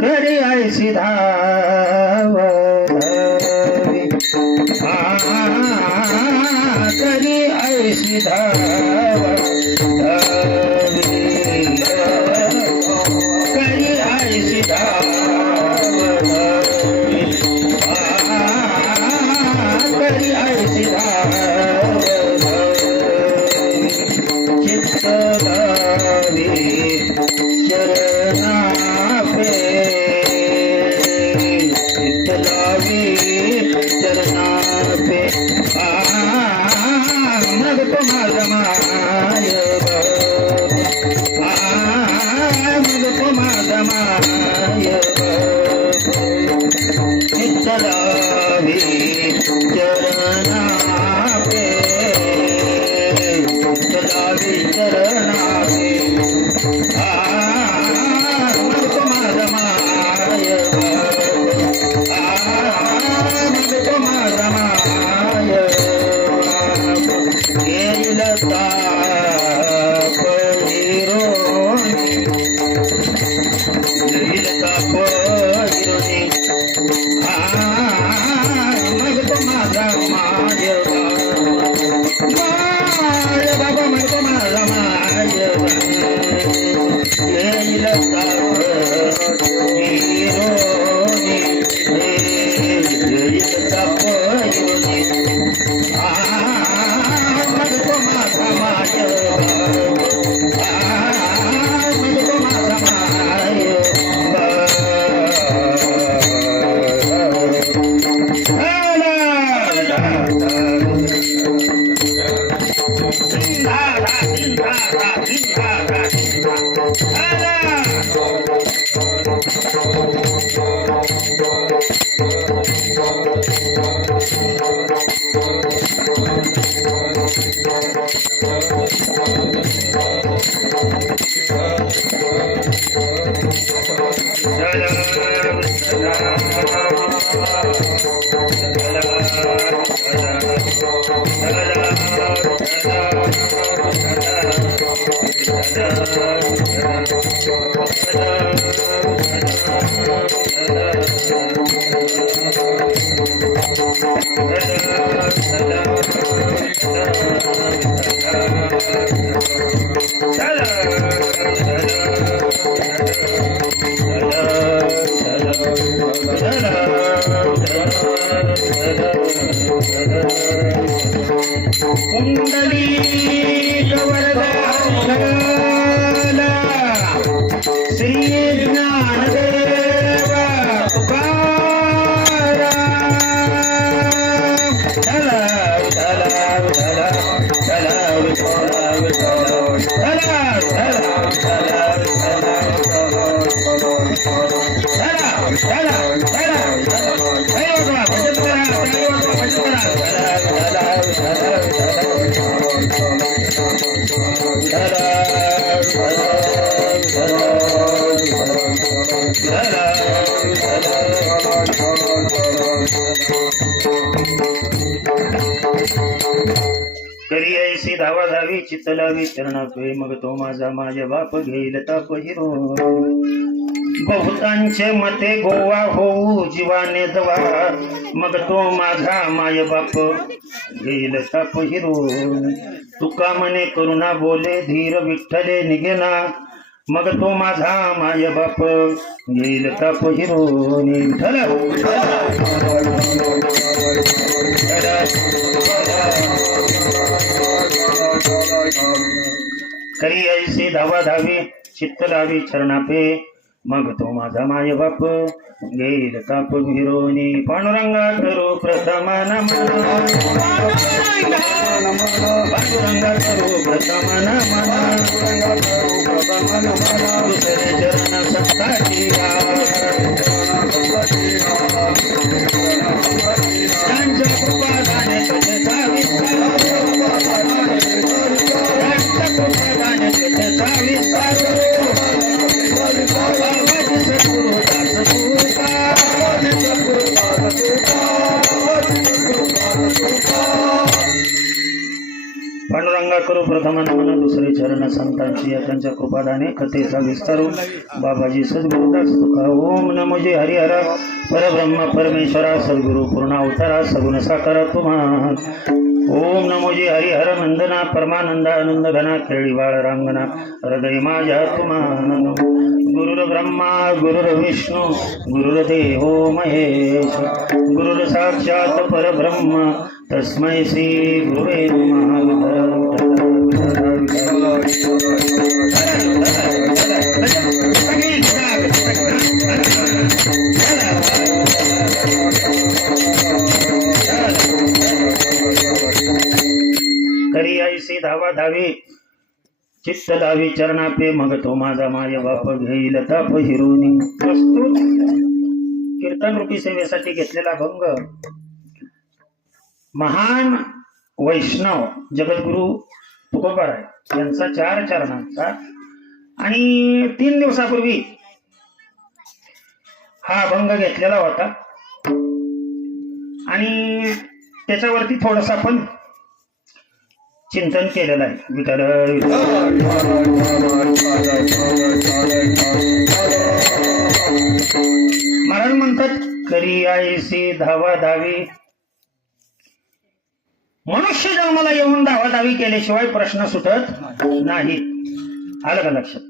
करी ऐसी धावधावी करी ऐसी धावधावी करी ऐसी धावधावी करी ऐसी धावधावी चित्त लावी चरणा पे चित्त लावी चरणा पे मग तो माझा माय मग तो माझा माय चित्त लावी चरणा पे चित्त लावी चरणा पे मग तो माझा माय मग तो माझा माय येईल ताप हिरोनी येईल ताप हिरोनी मग तो माझा माय माय बाबा मग तो माझा माय येईल ताप हिरोनी येईल ताप हिरोनी मग तो माझा माय मग तो माझा माय कुंडली वरदाला श्री ज्ञानदेव तुकाराम चला चला चला चला करी ऐसी धावाधावी चित्त लावी चरणापे मग तो माझा माझ्या बाप घेईल ताप हिरो बहुतांचे मते गोवा होऊ जीवाने जवा मग तो माझा माय बाप घेईल ताप हिरो तुका मने करुणा बोले धीर विठ्ठले निघेना मग तो माझा माय बाप घेईल ताप हिरो विठ्ठल करी ऐसी धावाधावी चित्त लावी चरणापे मग तो माझा माय बाप घेईल ताप हिरोनी पांडुरंगा करू प्रथम नमन पांडुरंगा करू प्रथम नमन दुसरे चरण सत्ताची त्यांच्या कृपा दाने तुझे पांडुरंगा करू प्रथम नमन दुसरे चरण कर्ण संतांची त्यांच्या कृपादाने कथेचा विस्तार बाबाजी सद्गुरुदास तुका ओम नमो जय हरिहरा परब्रह्म परमेश्वरा सद्गुरु पूर्ण अवतारा सगुण साकारा तुम्हा ओम नमो जय हरिहर नंदना परमानंद आनंद घना खेळी बाळ रांगणा हृदय माझ्या तुम्हा गुरुर ब्रह्मा गुरुर विष्णू गुरुर्देवो महेश गुरुर साक्षात परब्रह्म तस्मै श्री गुरुवे नमः करी ऐसी धावा धावी चित्त लावी चरणा पे मग तो माझा माय बाप घेईल ताप हिरोनी प्रस्तुत कीर्तन रूपी सेवेसाठी घेतलेला भंग महान वैष्णव जगद्गुरु तुकोबाराय यांचा 4 चरणांचा आणि 3 दिवसापूर्वी हा भंग घेतलेला होता आणि त्याच्यावरती थोडंसं आपण चिंतन केलेलं आहे विठ्ठल महाराज म्हणतात करी ऐसी धावा धावी मनुष्य जन्माला येऊन धावाधावी केल्याशिवाय प्रश्न सुटत नाही आलं का लक्षात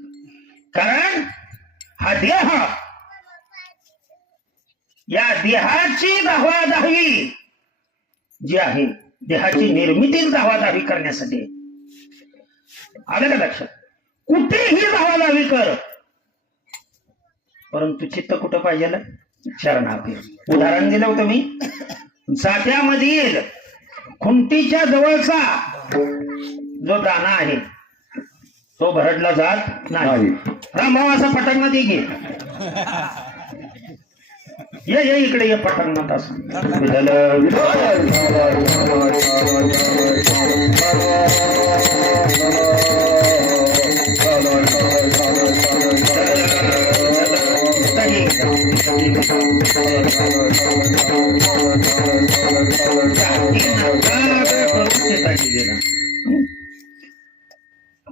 कारण हा देह या देहाची धावाधावी जी आहे देहाची निर्मितीच धावाधावी करण्यासाठी आलं का लक्षात कुठेही धावाधावी कर परंतु चित्त कुठं पाहिजे चरणापे उदाहरण दिलं होतं मी जात्यामधील खुंटीच्या जवळचा जो दाना आहे तो भरडला जात नाही रामभाऊ असा पटकनात ये ये इकडे ये पटकनात असं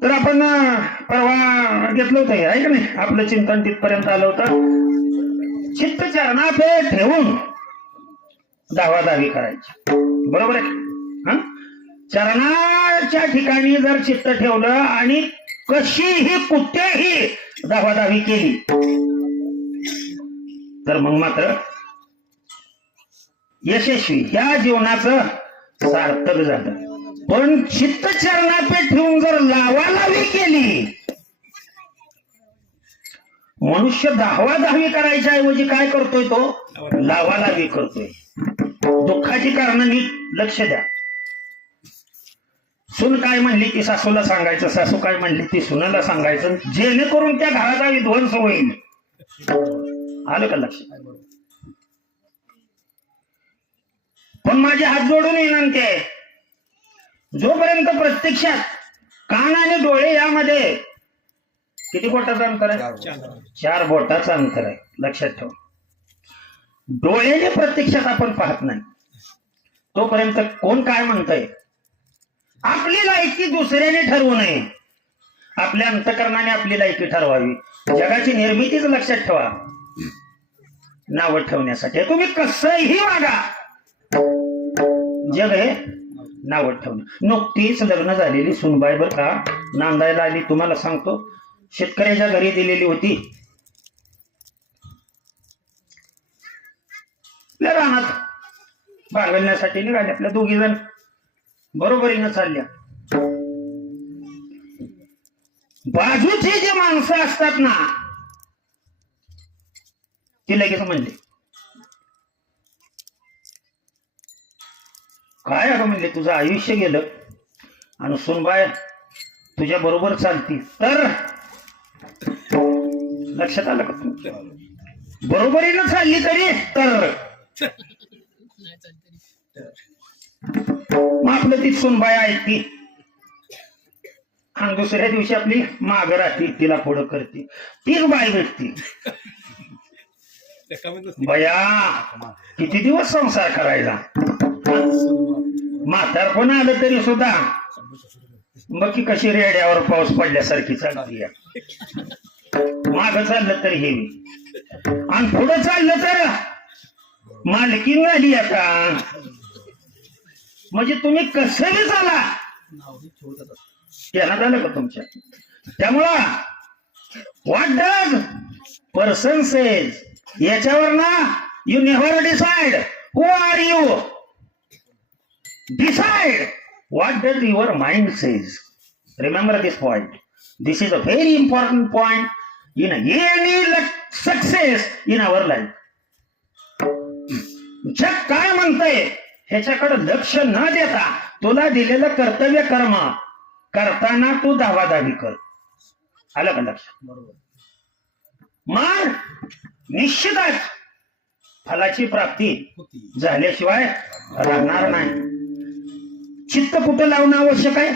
तर आपण परवा घेतलं होतं आहे का नाही आपलं चिंतन तिथपर्यंत आलं होतं चित्त चरणापे ठेवून धावाधावी करायची बरोबर आहे चरणाच्या ठिकाणी जर चित्त ठेवलं आणि कशीही कुठेही धावाधावी केली तर मग मात्र यशस्वी ह्या जीवनाचं सार्थक झालं पण चित्त चरणापे ठेवून जर लावालावी केली मनुष्य धावाधावी करायच्या ऐवजी काय करतोय तो लावालावी करतोय दुःखाची कारण नीट लक्ष द्या सून काय म्हणली ती सासूला सांगायचं सासू काय म्हणली ती सुनाला सांगायचं जेणेकरून त्या घराचा विध्वंस होईल आलं का लक्षात पण माझे हात जोडून विनंती आहे जोपर्यंत प्रत्यक्षात कान आणि डोळे यामध्ये किती बोटाचं अंतर आहे 4 बोटाचं अंतर आहे लक्षात ठेवा डोळ्याने प्रत्यक्षात आपण पाहत नाही तोपर्यंत कोण काय म्हणतंय आपली लायकी दुसऱ्याने ठरवू नये आपल्या अंतकरणाने आपली लायकी ठरवावी जगाची निर्मितीच लक्षात ठेवा नाव ठेवण्यासाठी तुम्ही कसंही वागा जग हे नाव ठेवणं नुकतीच लग्न झालेली सुनबाई बर का नांदायला आली तुम्हाला सांगतो शेतकऱ्याच्या घरी दिलेली होती रानात बागलण्यासाठी निघाले आपल्या 2 जण बरोबरीनं चालल्या बाजूची जी माणसं असतात ना ती लगेच म्हणली काय अगं म्हणले तुझं आयुष्य गेलं आणि सुनबाय तुझ्या बरोबर चालती तर लक्षात आलं का तुमच्या बरोबरीनं चालली तरी तर मग आपलं ती सुनबाय आहे ती आणि दुसऱ्या दिवशी आपली माग राहते तिला पुढं करते तीच बाय भेटती बया किती दिवस संसार करायचा म्हातारपण आलं तरी सुद्धा बघ की कशी रेड्यावर पाऊस पडल्यासारखी चालती माग चाललं तर हे आणि पुढं चाललं तर मालकीन झाली आता. म्हणजे तुम्ही कसं चाला त्यांना झालं का तुमच्या. त्यामुळं व्हॉट डज पर्सन सेज याच्यावर ना you never decide who are you, decide what does your mind says. Remember this point. This is a very important point in any success in our life. जग काय म्हणतंय ह्याच्याकडे लक्ष न देता तुला दिलेलं कर्तव्य कर्म करताना तू धावाधावी कर. आलं का लक्षात. बरोबर. मग निश्चितच फलाची प्राप्ती झाल्याशिवाय राहणार नाही. चित्त कुठं लावणं आवश्यक आहे.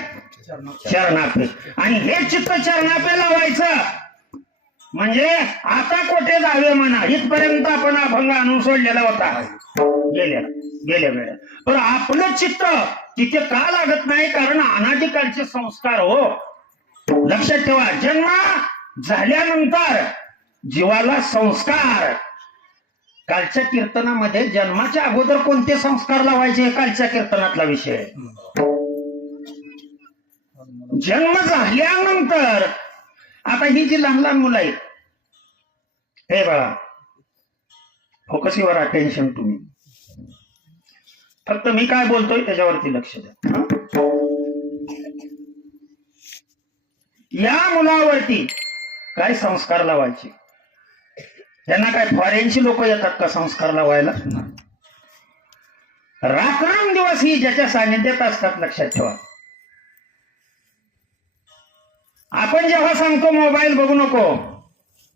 चरणापे. आणि हे चित्त चरणापे लावायचं म्हणजे आता कोठे जावे म्हणा इथपर्यंत आपण अभंग आणून सोडलेला होता गेल्या वेळेला. पण आपलं चित्त तिथे का लागत नाही कारण अनादिकालचे संस्कार हो. लक्षात ठेवा जन्म झाल्यानंतर जीवाला संस्कार. कालच्या कीर्तनामध्ये जन्माच्या अगोदर कोणते संस्कार लावायचे कालच्या कीर्तनातला विषय. जन्म झाल्यानंतर आता ही जी लहान लहान मुलं आहेत हे बाळा फोकस युअर अटेन्शन तुम्ही. फक्त मी काय बोलतोय त्याच्यावरती लक्ष द्या. या मुलावरती काय संस्कार लावायचे. त्यांना काय फॉरेनची लोक येतात का संस्कार लावायला. रात्रंदिवस ही ज्याच्या सानिध्यात असतात. लक्षात ठेवा आपण जेव्हा सांगतो मोबाईल बघू नको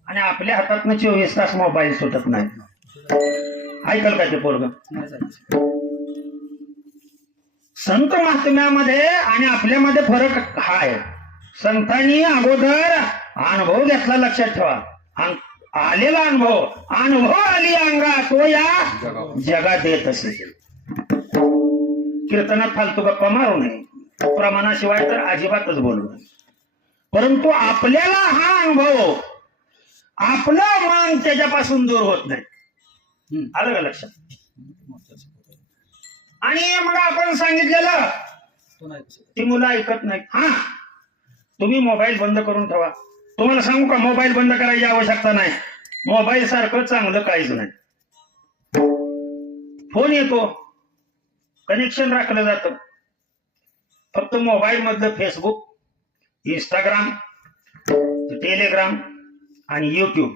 आणि आपल्या हातातनं 24 तास मोबाईल सुटत नाही. ऐकल का ते पोरग. संत महात्म्यामध्ये आणि आपल्यामध्ये फरक हा आहे. संतांनी अगोदर अनुभव घेतला. लक्षात ठेवा आलेला अनुभव आली अंगा तो या जगात येत असे. कीर्तनात फालतू गप्पा मारू नये. प्रमाणाशिवाय तर अजिबातच बोलू नये. परंतु आपल्याला हा अनुभव आपलं मन त्याच्यापासून दूर होत नाही. आलं का लक्षात. आणि मग आपण सांगितलेलं ती मुलं ऐकत नाही. हा तुम्ही मोबाईल बंद करून ठेवा. तुम्हाला सांगू का मोबाईल बंद करायची आवश्यकता नाही. मोबाईल सारखं चांगलं काहीच नाही. फोन येतो कनेक्शन राखलं जातं. फक्त मोबाईल मधलं फेसबुक इंस्टाग्राम टेलिग्राम आणि युट्यूब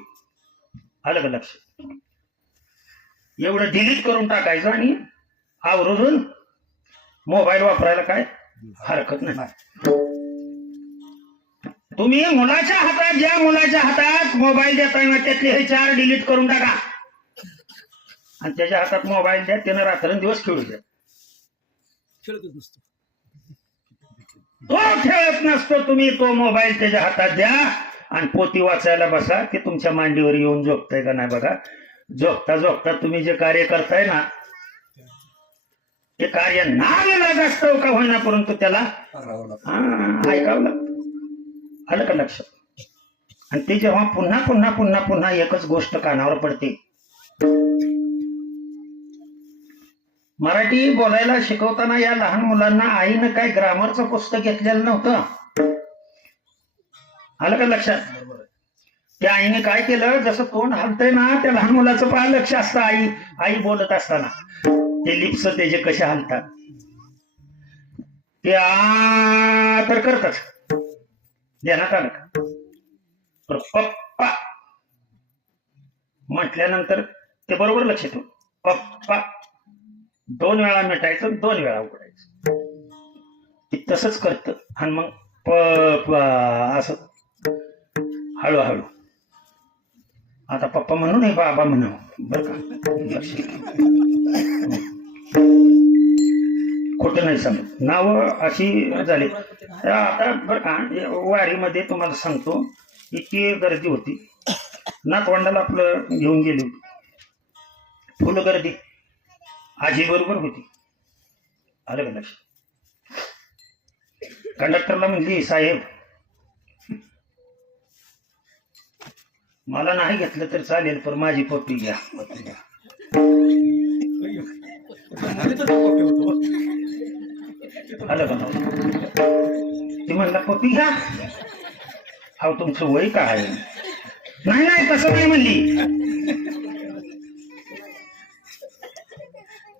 आलं का लक्ष. एवढं डिलीट करून टाकायचं आणि आवरून मोबाईल वापरायला काय हरकत नाही. तुम्ही मुलाच्या हातात ज्या मुलाच्या हातात मोबाईल देताना त्यातले हे 4 डिलीट करून टाका आणि त्याच्या हातात मोबाईल द्या. त्यानं रात्रंदिवस खेळू द्या. खेळतच नसतो तो खेळत नसतो. तुम्ही तो मोबाईल त्याच्या हातात द्या आणि पोती वाचायला बसा. की तुमच्या मांडीवर येऊन झोपताय का नाही बघा. झोपता झोपता तुम्ही जे कार्य करताय ना ते कार्य नाविलाज असतं का होईना परंतु त्याला ऐकावं लागतं. आलं का लक्षात. आणि ते जेव्हा पुन्हा पुन्हा पुन्हा पुन्हा एकच गोष्ट कानावर पडते. मराठी बोलायला शिकवताना या लहान मुलांना आईनं काय ग्रामरचं पुस्तक घेतलेलं नव्हतं. आलं का लक्षात. त्या आईने काय केलं जसं तोंड हलतंय ना त्या लहान मुलाचं पहा लक्ष असतं. आई बोलत असताना ते लिप्स त्याचे कसे हलतात ते तर करतच. ध्यानात आलं का. पप्पा म्हटल्यानंतर ते बरोबर लक्ष येतो. पप्पा 2 वेळा मिटायचं 2 वेळा उघडायचं. ते तसंच करतं. आणि मग असं हळूहळू आता पप्पा म्हणू नये बाबा म्हणू बर का. खोटं नाही सांगत. नाव अशी झाली आता बर का. वारीमध्ये तुम्हाला सांगतो इतकी गर्दी होती. नातवंडाला आपलं घेऊन गेली होती. फुल गर्दी आजी बरोबर होती. आलं का लक्ष. कंडक्टरला म्हणली, साहेब मला नाही घेतलं तर चालेल पण माझी पप्पी घ्या. आलं का ती म्हणला पप्पी घ्या. अहो तुमचं वय काय आहे? नाही नाही तसं नाही म्हणली.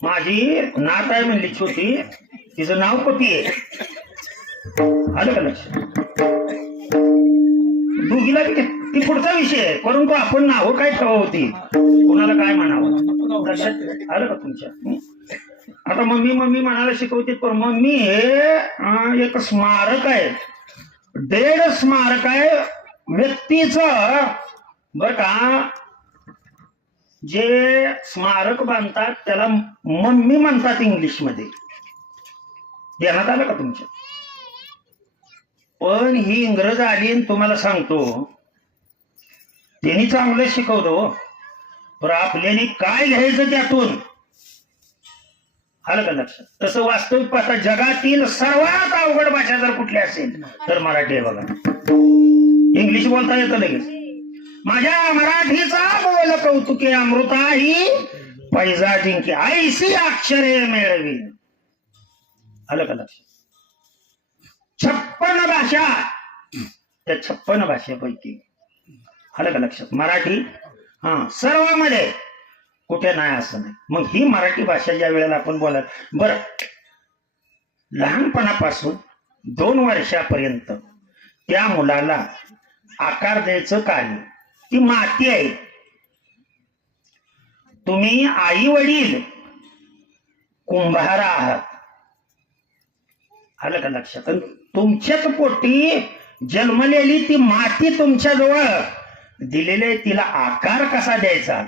माझी नात आहे म्हणली छोटी, तिचं नाव पप्पी आहे. आलं का लक्ष? दोघीला ती पुढचा विषय आहे, परंतु आपण नाव काय ठेवा होती, कोणाला काय म्हणावं लक्षात आलं का तुमच्या? आता मम्मी मम्मी म्हणायला शिकवते, पण मम्मी हे एक स्मारक आहे, डेड स्मारक आहे व्यक्तीचं बर का. जे स्मारक बांधतात त्याला मम्मी म्हणतात इंग्लिश मध्ये. ध्यानात आलं का तुमच्या? पण ही इंग्रज आली आणि तुम्हाला सांगतो त्यांनी चांगलं शिकवलं, पण आपल्याने काय घ्यायचं त्यातून आलं का लक्षात? तसं वास्तविक पाहता जगातील सर्वात अवघड भाषा जर कुठली असेल तर मराठी आहे बघा. इंग्लिश बोलता येतं लगेच. माझ्या मराठीचा बोल कौतुके अमृता ही पैजा जिंकी ऐसी अक्षरे मिळवी. आलं का लक्षात? 56 भाषा, त्या 56 भाषेपैकी आलं का लक्षात? मराठी सर्वांमध्ये कुठे नाही असं नाही. मग ही मराठी भाषा ज्या वेळेला आपण बोलाल बरं, लहानपणापासून 2 वर्षापर्यंत त्या मुलाला आकार द्यायचं कार्य ती माती आहे. तुम्ही आई वडील कुंभार आहात. आलं का लक्षात? तुमच्याच पोटी जन्मलेली ती माती तुमच्या जवळ दिलेले, तिला आकार कसा द्यायचा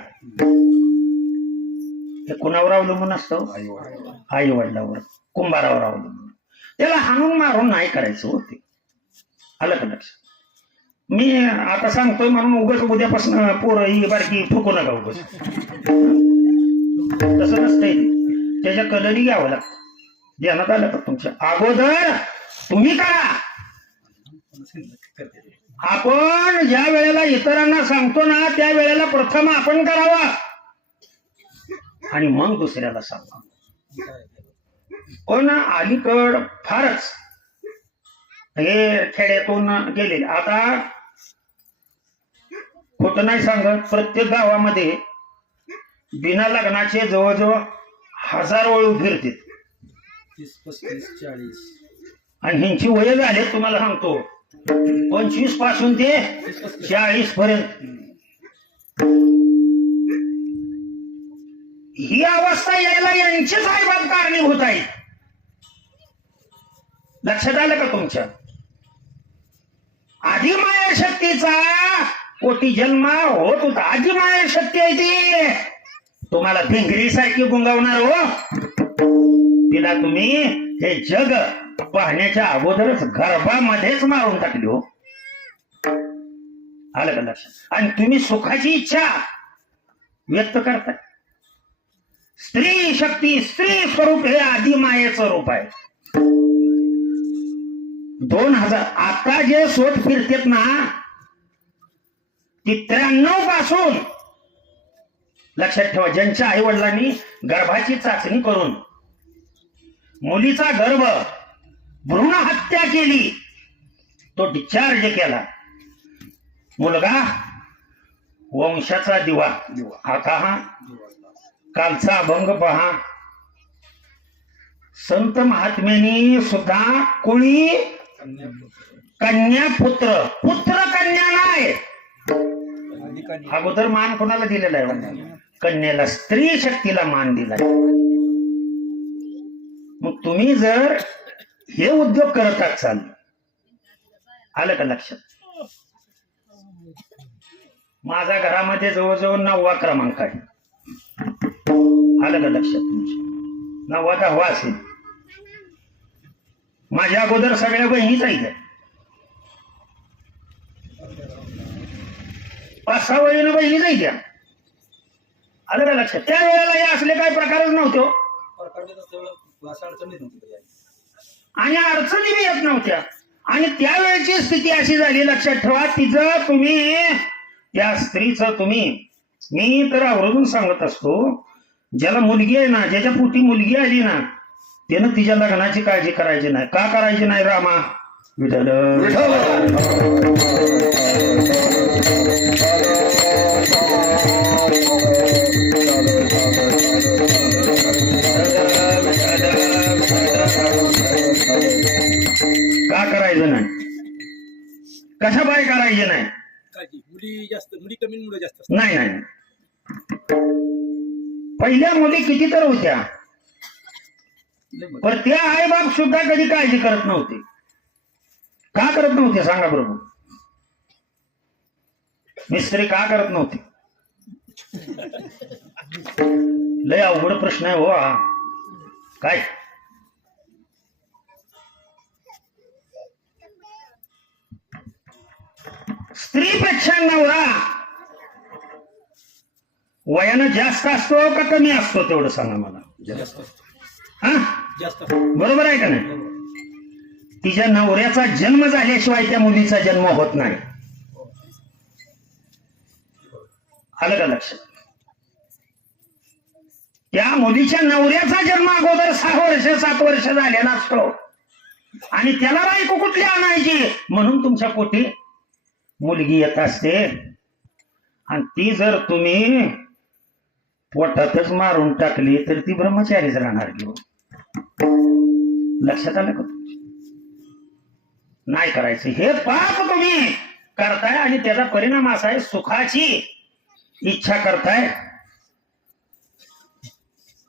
हे कुणावर अवलंबून असतं? आई वडिलावर, कुंभारावर अवलंबून. त्याला हाणून मारून नाही करायचं होते. आलं का लक्षात? मी आता सांगतोय म्हणून उगाच उद्यापासून पोरं ही बारकी फुकू नका उगाच. तसं नसतंय, त्याच्या कलरी घ्यावं लागतं. ध्यानात आलं का तुमच्या? अगोदर तुम्ही करा. आपण ज्या वेळेला इतरांना सांगतो ना त्या वेळेला प्रथम आपण करावा आणि मग दुसऱ्याला सांगा. पण अलीकड फारच हे खेड्यातून गेलेले. आता खोटं नाही सांगत, प्रत्येक गावामध्ये बिना लग्नाचे जवळजवळ 1000 वळू फिरतात. 30, 35, 40 आणि ह्यांची वय झाले तुम्हाला सांगतो 25 पासून ते 40 पर्यंत. ही अवस्था यायला यांचेच आईबाप कारणीभूत आहेत. लक्षात आलं का तुमच्या? आधी माया शक्तीचा कोटी जन्म होत होता. आधी माया शक्ती आहे ती तुम्हाला भिंगरी सारखी गुंगावणार हो. तिला तुम्ही हे जग पाहण्याच्या अगोदरच गर्भामध्येच मारून टाकली हो. आलं का लक्षात? आणि तुम्ही सुखाची इच्छा व्यक्त करताय. स्त्री शक्ती, स्त्री स्वरूप हे आधी मायेचं रूप आहे. 2000 आता जे सोट फिरतेत ना ती 93 पासून लक्षात ठेवा. ज्यांच्या आई वडिलांनी गर्भाची चाचणी करून मुलीचा गर्भ भ्रूण हत्या केली, तो डिस्चार्ज केला. मुलगा वंशाचा दिवा. आता हा कालचा अभंग पहा. संत महात्म्यांनी सुद्धा कुळी कन्या पुत्र, पुत्र कन्या नाही. अगोदर मान कोणाला दिलेला आहे? कन्याला, स्त्री शक्तीला मान दिलाय. मग तुम्ही जर हे उद्योग करत असाल, आलं का लक्षात? माझा घरामध्ये जवळजवळ 9वा क्रमांक आहे. आलं का लक्षात तुमच्या? 9वा 10वा असेल. माझ्या अगोदर सगळ्या बहिणीच आहेत. 5-6 वहिनी बहिणीच आहेत त्या. आलं का लक्षात? त्या वेळेला हे असले काही प्रकारच नव्हते. आणि अडचणी बी येत नव्हत्या. आणि त्यावेळेची स्थिती अशी झाली, लक्षात ठेवा, तिचं तुम्ही त्या स्त्रीचं तुम्ही, मी तर आवर्जून सांगत असतो, ज्याला मुलगी आहे ना, ज्याच्या पोटी मुलगी आली ना, त्यानं तिच्या लग्नाची काळजी करायची नाही. का करायची नाही रामा? विठ्ठल का करायचं नाही? कशा बाय करायचे नाही? मुली जास्त, मुली कमी, मुलं जास्त. नाही नाही, पहिल्या मुली किती तर होत्या, पण त्या आई बाप सुद्धा कधी काळजी करत नव्हते. का करत नव्हते सांगा बरोबर? मिस्त्री का करत नव्हते? लय अवघड प्रश्न आहे हो हा. काय स्त्रीपेक्षा नवरा वयानं जास्त असतो का कमी असतो तेवढं सांगा मला. जास्त हा, जास्त. बरोबर आहे का नाही? तिच्या नवऱ्याचा जन्म झाल्याशिवाय त्या मुलीचा जन्म होत नाही. आलं का लक्षात? त्या मुलीच्या नवऱ्याचा जन्म अगोदर 6 वर्ष 7 वर्ष झालेला असतो आणि त्याला बायको कुठली आणायची म्हणून तुमच्या पोटी मुलगी येत असते. आणि ती जर तुम्ही पोटातच मारून टाकली तर ती ब्रह्मचारीच राहणार घेऊन. लक्षात आलं का? नाही करायचं. हे पाप तुम्ही करताय आणि त्याचा परिणाम असा आहे, सुखाची इच्छा करताय.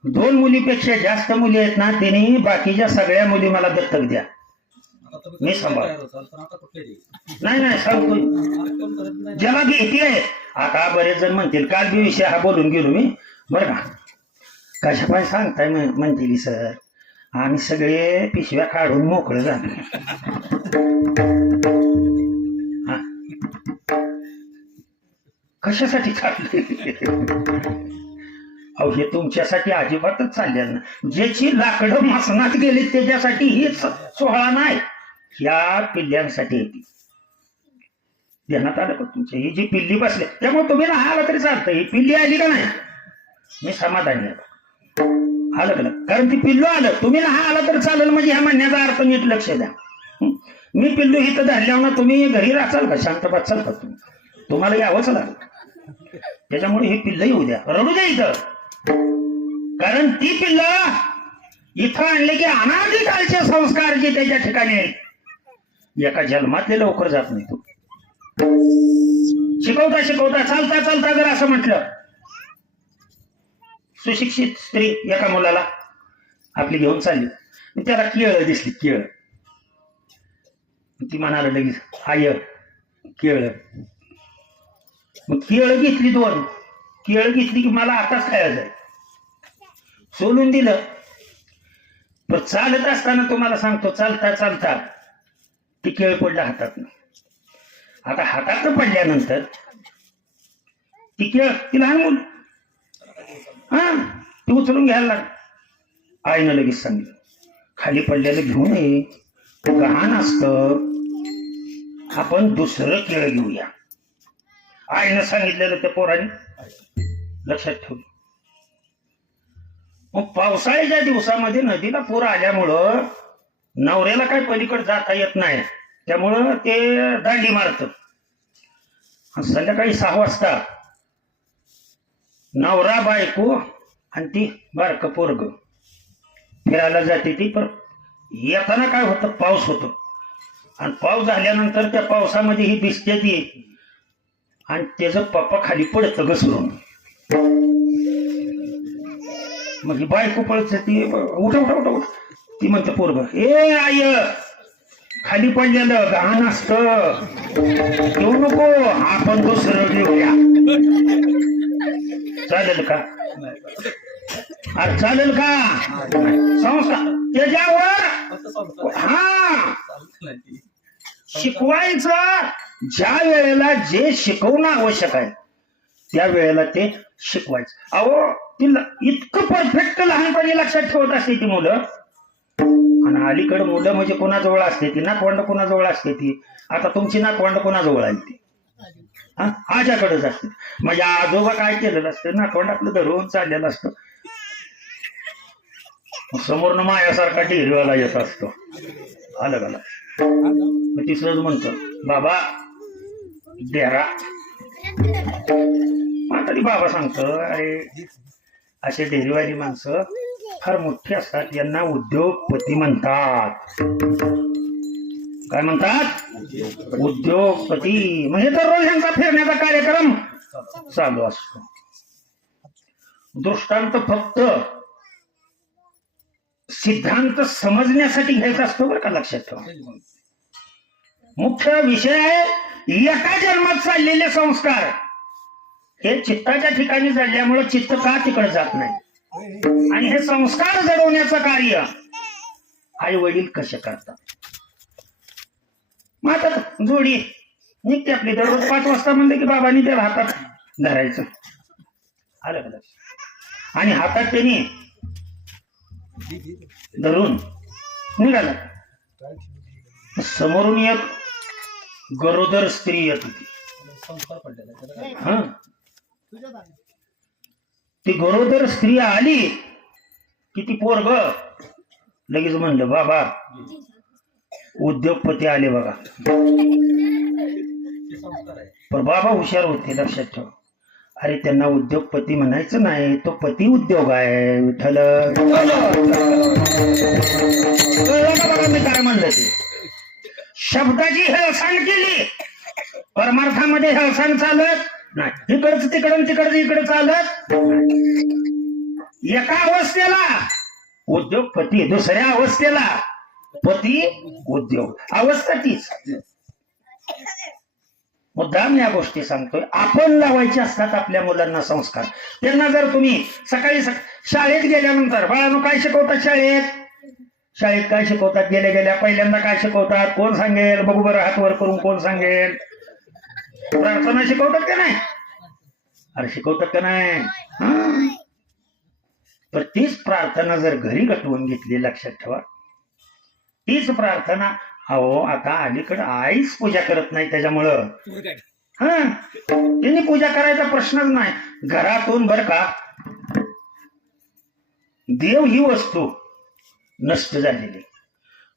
2 मुलीपेक्षा जास्त मुली आहेत ना, त्यांनी बाकीच्या सगळ्या मुली मला दत्तक द्या, मी सांभाळ. नाही नाही सांगतो, ज्याला घेते. आता बरेच जण म्हणतील, काल बी विषय हा बोलून गेलो मी बरं का, कशा पाय सांगताय म्हणतील सर, आम्ही सगळे पिशव्या काढून मोकळे झालो. कशासाठी चालले? अहो हे तुमच्यासाठी अजिबातच चाललेलं ना. ज्याची लाकडं मसनात गेली त्याच्यासाठी ही सोहळा नाही, ह्या पिल्ल्यांसाठी येते. ध्यानात आलं का तुमच्या? ही जी पिल्ली बसले त्यामुळे तुम्ही ना आला तरी चालतं. ही पिल्ली आली का नाही, मी समाधानी आहे. आलं का? कारण ती पिल्लू आलं, तुम्ही ना आला तर चालेल म्हणजे ह्या म्हणण्याचा अर्थ नीट लक्ष द्या. मी पिल्लू इथं धरल्यावर ना तुम्ही घरी राहाल का? शांत बसाल का? तुम्हाला यावंच लागेल. त्याच्यामुळे ही पिल्ल येऊ द्या, रडू द्या इथं. कारण ती पिल्ल इथं आणले की अनादिकालचे संस्कार जे त्याच्या ठिकाणी आहेत, एका जन्मातले लवकर जात नाही. तो शिकवता शिकवता चालता चालता जर असं म्हटलं, सुशिक्षित स्त्री एका मुलाला आपली घेऊन चालली, त्याला केळ दिसली, केळ. ती म्हणाला लगेच, आय केळ. मग केळ घेतली, 2 केळ घेतली की मला आताच खायचं आहे, सोलून दिलं. पण चालत असताना तुम्हाला सांगतो, चालता चालता ती केळ पडला हातात. आता हातात पडल्यानंतर ती केळ, ती लहान मुल ती उचलून घ्यायला लाग. आईनं लगेच सांगितलं, खाली पडलेलं घेऊ नये, गहाण असतं, आपण दुसरं केळ घेऊया. आईनं सांगितलेलं त्या पोराने लक्षात ठेवलं. मग पावसाळ्याच्या दिवसामध्ये नदीला पूर आल्यामुळं नवऱ्याला काही पलीकडे जाता येत नाही, त्यामुळं ते दांडी मारत. संध्याकाळी 6 वाजता नवरा बायको आणि ती बारकं पोरग फिरायला जाते. ती पण येताना काय होतं, पाऊस होतो. आणि पाऊस झाल्यानंतर त्या पावसामध्ये ही भिजते ती आणि त्याचं पप्पा खाली पडतं घसरून. मग ही बायको पळत ती, उठा उठा उठा उठ. ती म्हणते पोरग, ए आय खाली पडलेलं गहाण असतं, घेऊ नको, आपण दुसरं घेऊया. चालेल का? चालेल का? संस्कार त्याच्यावर शिकवायचं. ज्या वेळेला जे शिकवणं आवश्यक आहे त्या वेळेला ते शिकवायचं. अहो तिला इतकं परफेक्ट लहानपणी लक्षात ठेवत असते ती मुलं. आणि अलीकडे मुलं म्हणजे कोणाजवळ असते ती, नातवंड कोणाजवळ असते ती. आता तुमची नातवंड कोणाजवळ आली ती? आज्याकडेच असते. म्हणजे आजोबा काय केलेलं असतं, नातवंड आपलं धरून चाललेलं असतं, समोरनं मायासारखा ढेरीवाला येत असतो. आलं का? तिसरंच म्हणतो बाबा डेरा. म्हातारी बाबा सांगतो अरे असे डेरीवाली माणसं फार मोठी असतात, यांना उद्योगपती म्हणतात. काय म्हणतात? उद्योगपती. म्हणजे दररोज यांचा फिरण्याचा कार्यक्रम चालू असतो. दृष्टांत फक्त सिद्धांत समजण्यासाठी घ्यायचा असतो बरं का, लक्षात ठेवा. मुख्य विषय आहे एका जन्मात चाललेले संस्कार हे चित्ताच्या ठिकाणी जडल्यामुळे चित्त का तिकडे जात नाही, आणि हे संस्कार जडवण्याचं कार्य आई वडील कसे करतात. मग आता जोडी निघते आपली दररोज 5 वाजता म्हणलं की बाबांनी त्या हातात धरायचं. आलं का? आणि हातात त्यांनी धरून निघाला. समोरून एक गरोदर स्त्री येत होती. ती गरोदर स्त्री आली की ती पोरग लगेच म्हणलं बाबा उद्योगपती आले बघा. पण बाबा हुशार होते, लक्षात ठेवा. अरे त्यांना उद्योगपती म्हणायचं नाही, तो पती उद्योग आहे. विठ्ठल बघा मी काय म्हणलं ते. शब्दाची हेळसांड केली, परमार्थामध्ये हेळसांड चालत नाही. इकडचं तिकडं तिकडचं इकडे चालत. एका अवस्थेला उद्योगपती, दुसऱ्या अवस्थेला पती उद्योग. अवस्था तीच. मुद्दाम या गोष्टी सांगतोय. आपण लावायचे असतात आपल्या मुलांना संस्कार. त्यांना जर तुम्ही सकाळी शाळेत गेल्यानंतर बाळांनो काय शिकवतात शाळेत काय शिकवतात? गेल्या पहिल्यांदा काय शिकवतात? कोण सांगेल? बघू बरं हात वर करून, कोण सांगेल? प्रार्थना शिकवतात का नाही? अरे शिकवतात का नाही? तर तीच प्रार्थना जर घरी गटवून घेतली, लक्षात ठेवा, तीच प्रार्थना. अहो आता अलीकडे आईच पूजा करत नाही, त्याच्यामुळं त्यांनी पूजा करायचा प्रश्नच नाही घरातून. बर का, देव ही वस्तू नष्ट झालेली.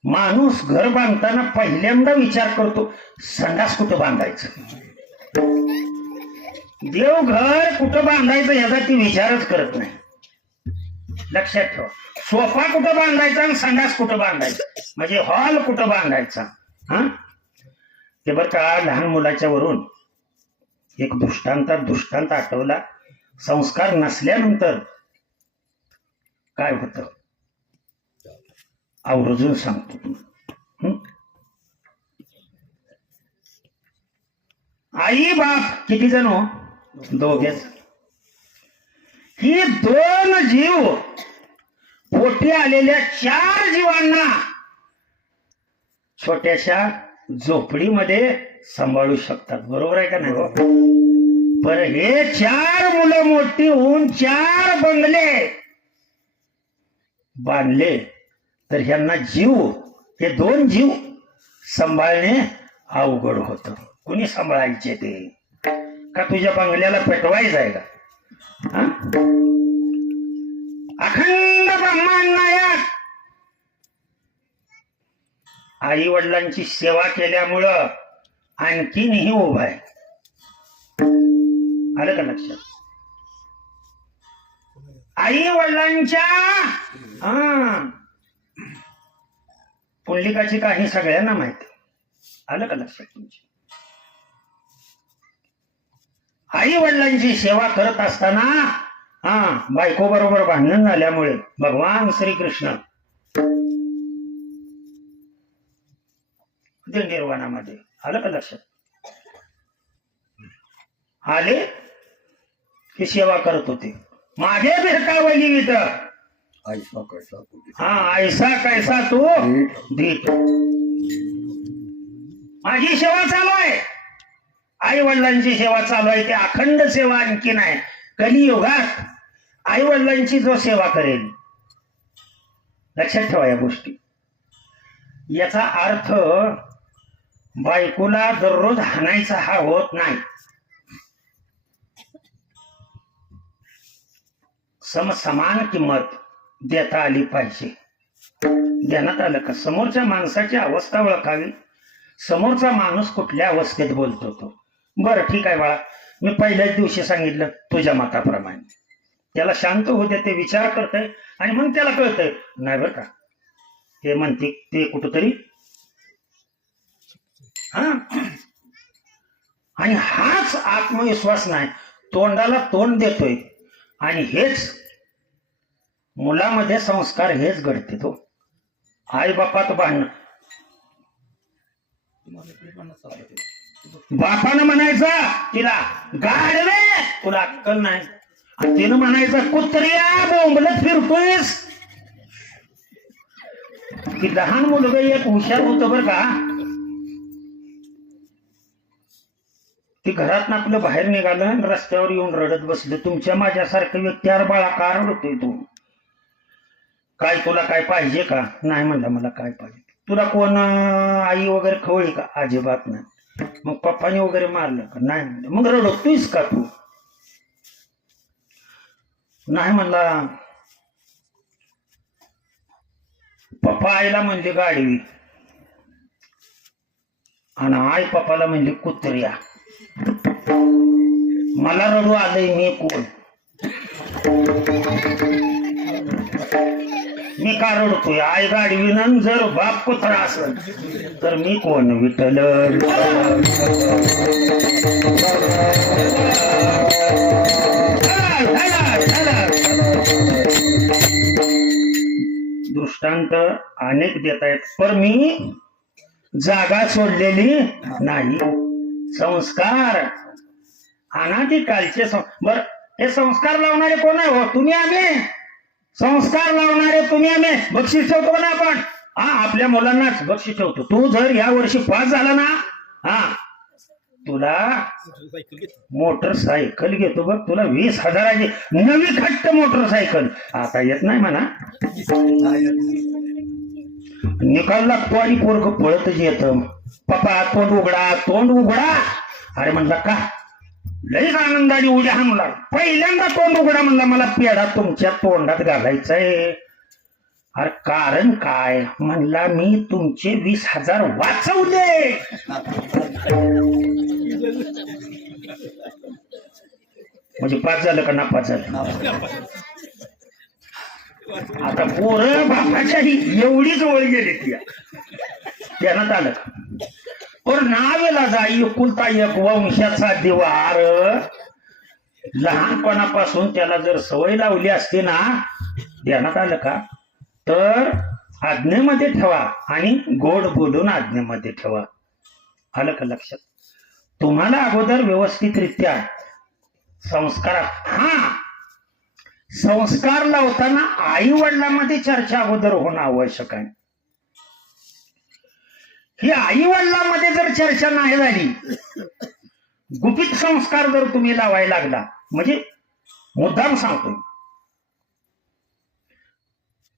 माणूस घर बांधताना पहिल्यांदा विचार करतो संडास कुठं बांधायचं. देव घर कुठं बांधायचं याचा ती विचारच करत नाही. लक्षात ठेवा. सोफा कुठं बांधायचा आणि संडास कुठं बांधायचं, म्हणजे हॉल कुठं बांधायचा. ते बरं का, लहान मुलाच्या वरून एक दृष्टांत आठवला. संस्कार नसल्यानंतर काय होतं आवर्जून सांगतो तुम्ही. आई बाप किती जण हो? दोघेच. ही 2 जीव पोटी आलेल्या 4 जीवांना छोट्याशा झोपडीमध्ये सांभाळू शकतात. बरोबर आहे का नाही हो? पण हे 4 मुलं मोठी होऊन 4 बंगले बांधले तर ह्यांना हे 2 जीव सांभाळणे अवघड होतं. कुणी सांभाळायचे ते? का तुझ्या बंगल्याला पेटवायचं आहे का? अखंड ब्रह्मांड नायक आई वडिलांची सेवा केल्यामुळं आणखीनही उभा आहे. आलं का लक्षात? आई वडिलांच्या पुंडलिकाची काही सगळ्यांना माहिती. आलं का लक्षात तुमची? आई वडिलांची सेवा करत असताना बायको बरोबर भांडण झाल्यामुळे भगवान श्रीकृष्ण निर्वाणामध्ये, आलं का लक्षात, आले की सेवा करत होते. मागे भिरकावली विध ऐसा कैसा तू धीट. माझी सेवा चालू आहे, आई वडिलांची सेवा चालू आहे. ते अखंड सेवा आणखी नाही. कलियुगात आई वडिलांची जो सेवा करेल, लक्षात ठेवा या गोष्टी. याचा अर्थ बायकोला दररोज हाणायचा हा होत नाही. समान किंमत देता आली पाहिजे. ध्यानात आलं का? समोरच्या माणसाची अवस्था ओळखावी. समोरचा माणूस कुठल्या अवस्थेत बोलतो तो. बरं ठीक आहे बाळा, मी पहिल्याच दिवशी सांगितलं तुझ्या मताप्रमाणे. त्याला शांत होऊ दे, ते विचार करतय आणि मग त्याला कळतंय नाही बरं का हे म्हणते ते कुठंतरी. हा, आणि हाच आत्मविश्वास नाही, तोंडाला तोंड देतोय. आणि हेच मुलामध्ये संस्कार हेच घडते. तो आई बापात भांडण, बापानं म्हणायचं तिला गाढवे तुला अक्कल नाही, आणि तिनं म्हणायचं कुत्र्या बोंबलत फिरतोयस. की लहान मुलगा एक हुशार होतं बरं का, ती घरात आपलं बाहेर निघालं आणि रस्त्यावर येऊन रडत बसलं. तुमच्या माझ्यासारखं व्यक्ती अरे बाळा का रडतोय तू, काय तुला काय पाहिजे का? नाही म्हणलं मला काय पाहिजे. तुला कोण आई वगैरे खवळी का? अजिबात नाही. मग पप्पाने वगैरे मारलं का? नाही म्हणलं. मग रडतोयस का तू? नाही म्हणला. पप्पा आईला म्हणले गाडवी आणि आई पप्पाला म्हणले कुत्र्या. मला रडू आलंय, मी कोण? मी का रडतोय? आई गाडवीनं जर बाप कुत्रा असेल तर मी कोण? विठ्ठल. दृष्टांत अनेक देत आहेत, पण मी जागा सोडलेली नाही. संस्कार अनादी कालचे बर, हे संस्कार लावणारे कोण आहे? हो तुम्ही आम्ही. संस्कार लावणारे तुम्ही आम्ही. बक्षीस ठेवतो ना आपण. हा, आपल्या मुलांनाच बक्षीस ठेवतो. तू जर या वर्षी पास झाला ना, हा तुला मोटरसायकल घेतो बघ. तुला 20,000ची नवी खट्ट मोटरसायकल. आता येत नाही म्हणा, निकाल लागतो आणि पोरग पळतच येत. पप्पा तोंड उघडा, तोंड उघडा. अरे म्हणला का? लईच आनंदाने उद्या हा मुला पहिल्यांदा तोंड उघडा म्हणला, मला पेढा तुमच्या तोंडात घालायचाय. अरे कारण काय? म्हणला मी तुमचे 20,000 वाचवले. म्हणजे पास झालं का नापास झालं? आता पोरं बापाच्याही एवढीच ओळ गेली. त्यानं आलं पर नावेला जाई एकुलता एक वंशाचा दिवार. लहानपणापासून त्याला जर सवय लावली असते ना, ध्यानात आलं का, तर आज्ञेमध्ये ठेवा आणि गोड बोलून आज्ञेमध्ये ठेवा. आलं का लक्षात? तुम्हाला अगोदर व्यवस्थितरित्या संस्कार, हा संस्कार लावताना आई वडिलांमध्ये चर्चा अगोदर होणं आवश्यक आहे. ही आई वडिलांमध्ये जर चर्चा नाही झाली, गुपित संस्कार जर तुम्ही लावायला लागला, म्हणजे मुद्दाम सांगतोय,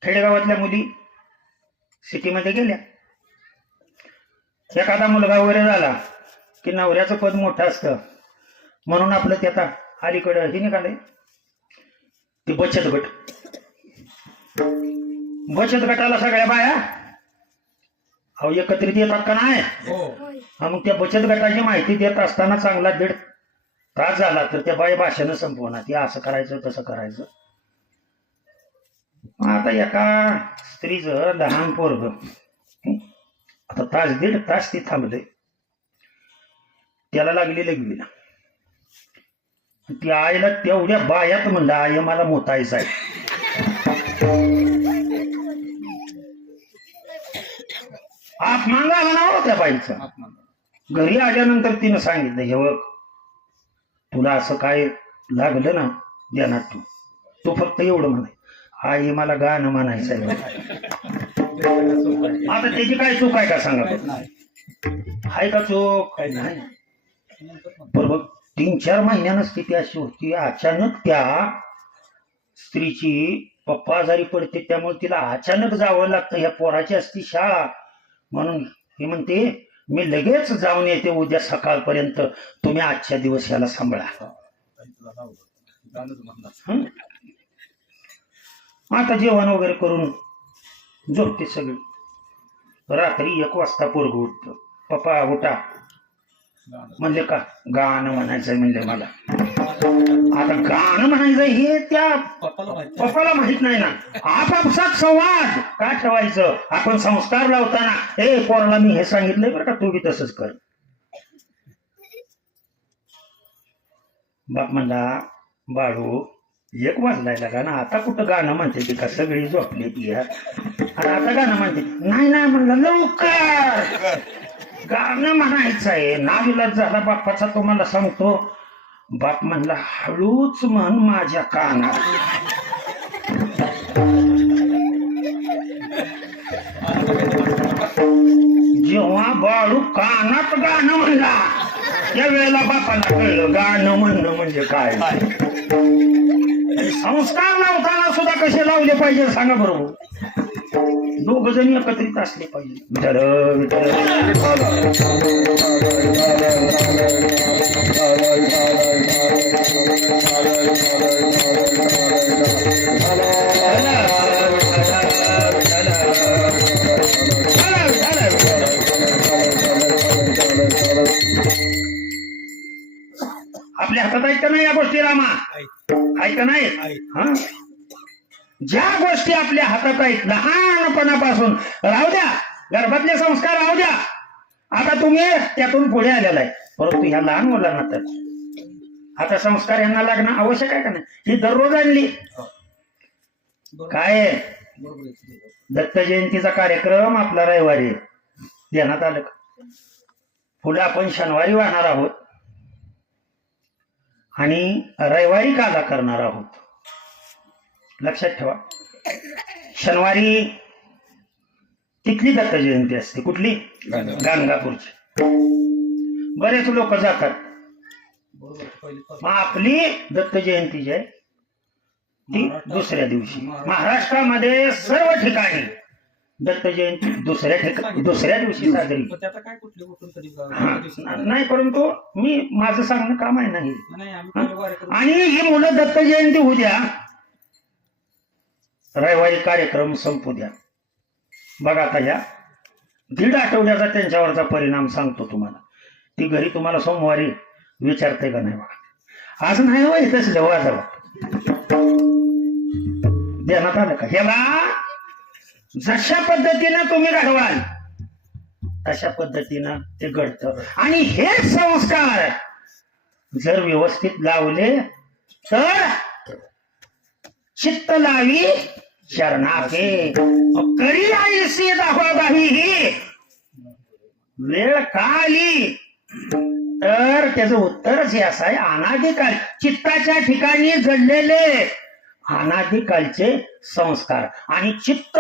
खेडेगावातल्या मुली सिटीमध्ये गेल्या, एखादा मुलगा वगैरे झाला की नवऱ्याचं पद मोठं असतं म्हणून आपलं ते आता अलीकडं हे निघालंय ते बचत गट. बचत गटाला सगळ्या बाया अहो एकत्रित येतात का नाही? हा, मग त्या बचत गटाची माहिती देत असताना चांगला 1.5 तास झाला तर त्या बाई भाषेनं संपवणार, ती असं करायचं तसं करायचं. आता एका स्त्रीचं लहान पोरग आता 1.5 तास ती थांबले, त्याला लागली लगवीला. ती आईला तेवढ्या बायात म्हणलं आई मला मोतायचं आहे. अपमान झाला ना हो त्या बाईचा. घरी आल्यानंतर तिनं सांगितलं, हे बघ तुला असं काय लागलं ना ध्यानात, तू फक्त एवढं म्हणाय आई मला गाणं म्हणायचं आहे. आता त्याची काय चूक आहे का सांगा? आहे का चूक? काय नाही. बरोबर 3-4 महिन्यानं स्थिती अशी होती, अचानक त्या स्त्रीची पप्पा आजारी पडते, त्यामुळे तिला अचानक जावं लागतं. ह्या पोराची असती शाळा, म्हणून ही म्हणते मी लगेच जाऊन येते उद्या सकाळपर्यंत, तुम्ही आजच्या दिवस याला सांभाळा. हं? आता जेवण वगैरे करून झोपते सगळी. रात्री 1 वाजता पोरग उठत. पप्पा उठा. म्हणले का गाणं म्हणायचंय म्हणले मला. आता गाणं म्हणायचं हे त्या पप्पाला माहित नाही ना. आपापसात संवाद का ठेवायचं. आपण संस्कार लावताना ए पोराला मी हे सांगितलंय बरं का, तू बी तसंच कर. बाप म्हणला बाळू 1 वाजलाय का ना, आता कुठं गाणं म्हणते ती का, सगळी झोपली ती. आता गाणं म्हणते. नाही म्हणलं लवकर गाणं म्हणायचं आहे. नाविलाज झाला बाप्पाचा तुम्हाला सांगतो. बाप म्हणला हळूच म्हण माझ्या कानात. जेव्हा बाळू कानात गाणं म्हणला त्या वेळेला बापाला कळलं गाणं म्हणणं म्हणजे काय. संस्कार लावताना सुद्धा कसे लावले पाहिजे सांगा बरोबर. 2 जण एकत्रित असले पाहिजे. आपल्या हातात आहेत का नाही या गोष्टी रामा? आहेत का नाही? हा, ज्या गोष्टी आपल्या हातात आहेत लहानपणापासून राहू द्या, गर्भातले संस्कार राहू द्या. आता तुम्ही त्यातून पुढे आलेला आहे, परंतु ह्या लहान मुलांना तर आता संस्कार यांना लागणं आवश्यक आहे का नाही. ही दररोज आणली काय. दत्त जयंतीचा कार्यक्रम आपला रविवारी देण्यात आलं. पुढे आपण शनिवारी वाहणार आहोत आणि रविवारी काला करणार आहोत. लक्षात ठेवा. शनिवारी तिथली दत्त जयंती असते. कुठली? गाणगापूरची. बरेच लोक जातात. मग आपली दत्त जयंती जी आहे ती दुसऱ्या दिवशी. महाराष्ट्रामध्ये सर्व ठिकाणी दत्त जयंती दुसऱ्या दिवशी साजरी. नाही, परंतु मी माझं सांगणं काम आहे नाही. आणि ही मुलं दत्त जयंती होऊ द्या, रविवारी कार्यक्रम संपू द्या. बघा आता ह्या 1.5 आठवड्याचा त्यांच्यावरचा परिणाम सांगतो तुम्हाला. ती घरी तुम्हाला सोमवारी विचारते का नाही बघा. आज नाही हो इथंच वाजवा देण्यात आलं का. ह्याला जशा पद्धतीनं तुम्ही घडवाल तशा पद्धतीनं ते घडतं. आणि हे संस्कार जर व्यवस्थित लावले तर चित्त लावी शरणाके करी आईसी दाखवावी. ही वेळ का आली तर त्याचं उत्तरच हे असं आहे. अनादिकाल चित्ताच्या ठिकाणी जडलेले अनादिकालचे संस्कार. आणि चित्त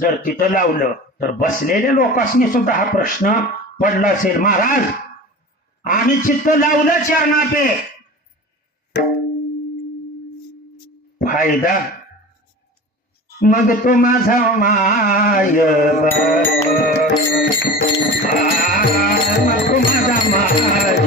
जर तिथं लावलं तर बसलेल्या लोकांनी सुद्धा हा प्रश्न पडला असेल, महाराज आम्ही चित्त लावलं चरणापे, फायदा मग तो माझा माय मग तो माझा माय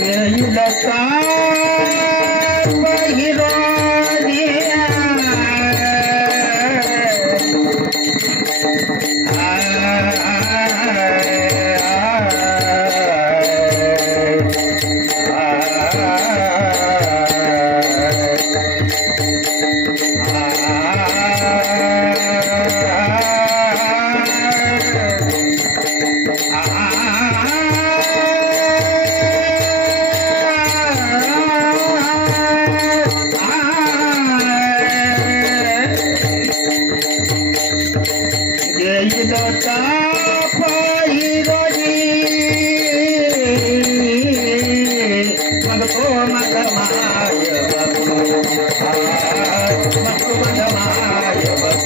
येईल का माझा माय बाप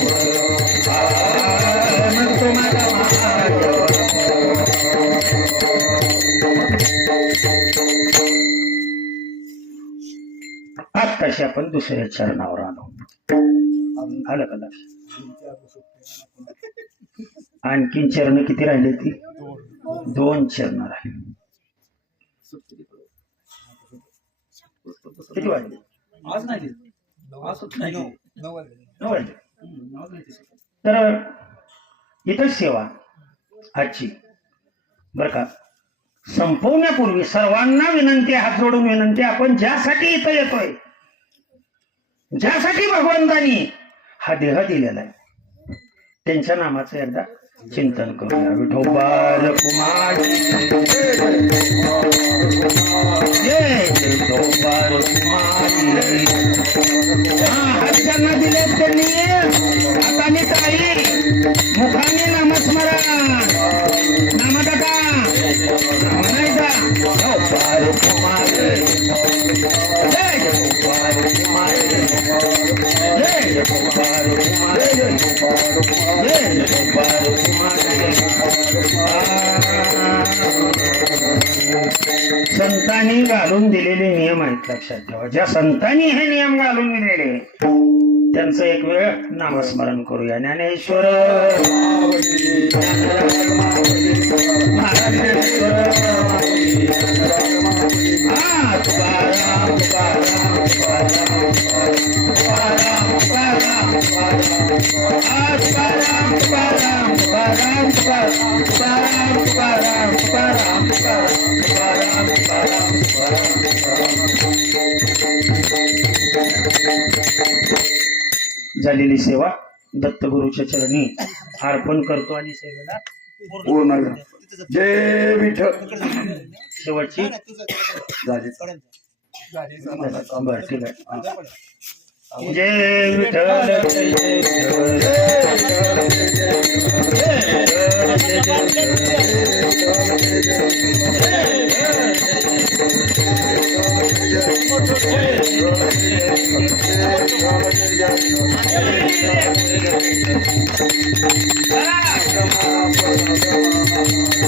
म्हणतो माझा माय बाप. आत्ताशी आपण दुसऱ्या चरणावर आलो. आलं का लक्षात? आणखीन चरण किती राहिले? ती 2 चरण राहिले. किती वाजले? आज नाही आज नाही 9 वाजले. तर इथं सेवा आजची बर का संपवण्यापूर्वी सर्वांना विनंती, हात जोडून विनंती, आपण ज्यासाठी इथं येतोय, ज्यासाठी भगवंतानी हा देह दिलेला आहे, त्यांच्या नामाचं एकदा चिंतन करूया. विठोबा कुमारी जय विठोबा कुमारी. हात ज्यांना दिले त्यांनी हाताने टाळी, मुखाने नामस्मरण, नामदाता म्हणायचा. विठोबा कुमारी जय विठोबा कुमारी जय विठोबा कुमारी जय विठोबा संतांनी घालून दिलेले नियम आहेत, लक्षात ठेवा. ज्या संतांनी हे नियम घालून दिलेले त्यांचं एक वेळ नामस्मरण करूया. ज्ञानेश्वर झालेली सेवा दत्तगुरूच्या चरणी अर्पण करतो आणि सेवेला पूर्ण. जय विठ्ठल. शेवटची झाली बरं ठीक आहे. जय विठ्ठल Come on.